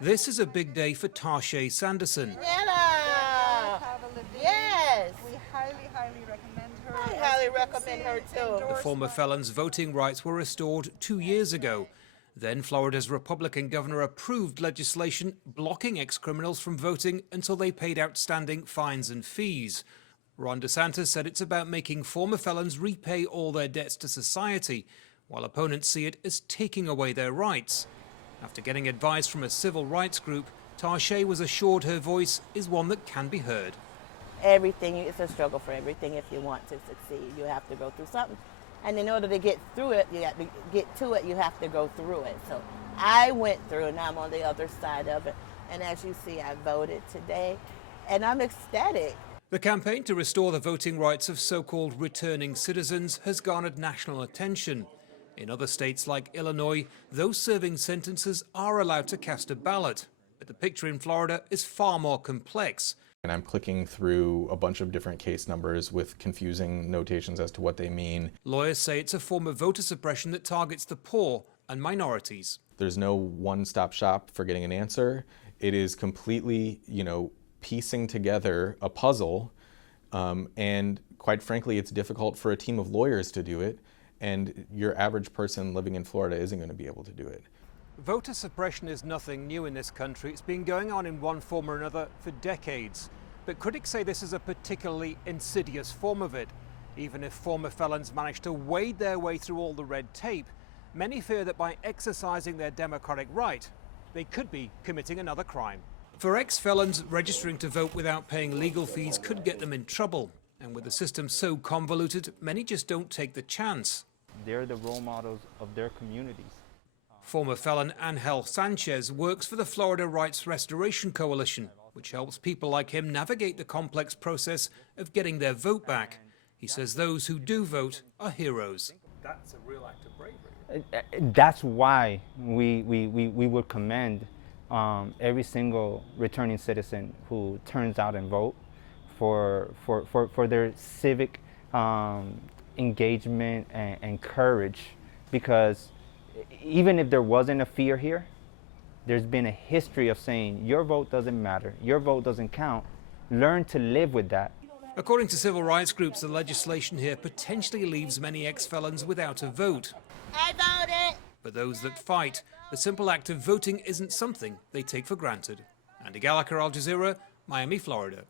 This is a big day for Tarshay Sanderson. Yes. We highly recommend her. I highly recommend her too. The former felon's voting rights were restored 2 years ago. Then Florida's Republican governor approved legislation blocking ex-criminals from voting until they paid outstanding fines and fees. Ron DeSantis said it's about making former felons repay all their debts to society, while opponents see it as taking away their rights. After getting advice from a civil rights group, Tarshay was assured her voice is one that can be heard. Everything, it's a struggle for everything. If you want to succeed, you have to go through something. And in order to get through it, you have to get to it, you have to go through it. So I went through and I'm on the other side of it. And as you see, I voted today and I'm ecstatic. The campaign to restore the voting rights of so-called returning citizens has garnered national attention. In other states like Illinois, those serving sentences are allowed to cast a ballot. But the picture in Florida is far more complex. And I'm clicking through a bunch of different case numbers with confusing notations as to what they mean. Lawyers say it's a form of voter suppression that targets the poor and minorities. There's no one-stop shop for getting an answer. It is completely, piecing together a puzzle. And quite frankly, it's difficult for a team of lawyers to do it. And your average person living in Florida isn't going to be able to do it. Voter suppression is nothing new in this country. It's been going on in one form or another for decades. But critics say this is a particularly insidious form of it. Even if former felons manage to wade their way through all the red tape, many fear that by exercising their democratic right, they could be committing another crime. For ex-felons, registering to vote without paying legal fees could get them in trouble. And with the system so convoluted, many just don't take the chance. They're the role models of their communities. Former felon Angel Sanchez works for the Florida Rights Restoration Coalition, which helps people like him navigate the complex process of getting their vote back. He says those who do vote are heroes. That's a real act of bravery. That's why we would commend every single returning citizen who turns out and vote for their civic engagement and courage, because even if there wasn't a fear here, there's been a history of saying your vote doesn't matter, your vote doesn't count. Learn to live with that. According to civil rights groups, the legislation here potentially leaves many ex-felons without a vote. I voted. For those that fight, the simple act of voting isn't something they take for granted. Andy Gallagher, Al Jazeera, Miami, Florida.